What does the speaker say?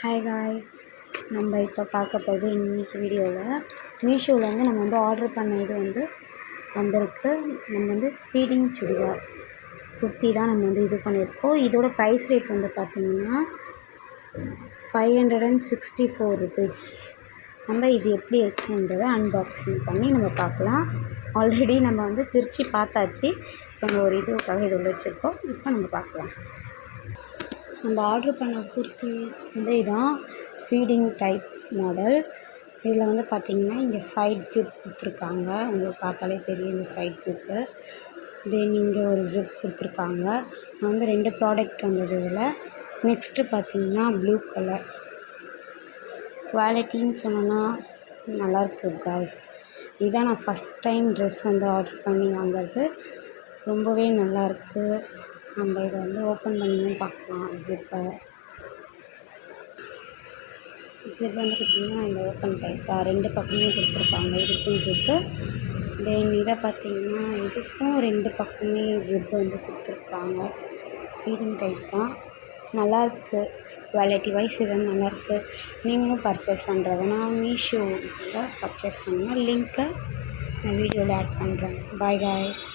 Hi guys நம்ம இப்போ பார்க்க போகிறது இன்னைக்கு வீடியோவில் மீஷோவில் வந்து நம்ம வந்து ஆர்டர் பண்ண இது வந்து வந்திருக்கு. நம்ம வந்து ஃபீடிங் சுடிதார். குர்த்தி தான் நம்ம வந்து இது பண்ணியிருக்கோம். இதோட ப்ரைஸ் ரேட் வந்து பார்த்திங்கன்னா five hundred and sixty four rupees நம்ம இது எப்படி இருக்குன்றதை அன்பாக்சிங் பண்ணி நம்ம பார்க்கலாம். ஆல்ரெடி நம்ம வந்து பிரித்து பார்த்தாச்சு. இப்போ நம்ம ஒரு இதுக்காக இது உள்ள வச்சுருக்கோம். இப்போ நம்ம பார்க்கலாம். நம்ம ஆர்ட்ரு பண்ண குர்த்தி வந்து இதான் ஃபீடிங் டைப் மாடல் இதில் வந்து பார்த்திங்கன்னா இங்கே சைட் ஜிப் கொடுத்துருக்காங்க. உங்களுக்கு பார்த்தாலே தெரியும் இந்த சைட் ஜிப்பு தென் இங்கே ஒரு ஜிப் கொடுத்துருக்காங்க. நான் வந்து ரெண்டு ப்ராடக்ட் வந்தது இதில். நெக்ஸ்ட்டு பார்த்திங்கன்னா ப்ளூ கலர் குவாலிட்டின்னு சொன்னோன்னா நல்லாயிருக்கு காய்ஸ் இதுதான் நான் ஃபஸ்ட் டைம் ட்ரெஸ் வந்து ஆர்டர் பண்ணி வாங்குறது. ரொம்பவே நல்லாயிருக்கு நம்ம இதை வந்து ஓப்பன் பண்ணியும் பார்க்கலாம். ஜிப்பை ஜிப் வந்து பார்த்திங்கன்னா இந்த ஓப்பன் டைப் தான். ரெண்டு பக்கமும் கொடுத்துருப்பாங்க. இதுக்கும் ஜிப்பு தென் இதை பார்த்திங்கன்னா இதுக்கும் ரெண்டு பக்கமே ஜிப்பு வந்து கொடுத்துருக்காங்க. ஃபீடிங் டைப் தான். நல்லாயிருக்கு குவாலிட்டி வைஸ் இது நல்லாயிருக்கு நீங்களும் பர்ச்சேஸ் பண்ணுறதுனா மீஷோவில் பர்ச்சேஸ் பண்ணுங்கள் லிங்க்கை நான் வீடியோவில் ஆட் பண்ணுறேன் பாய் காய்ஸ்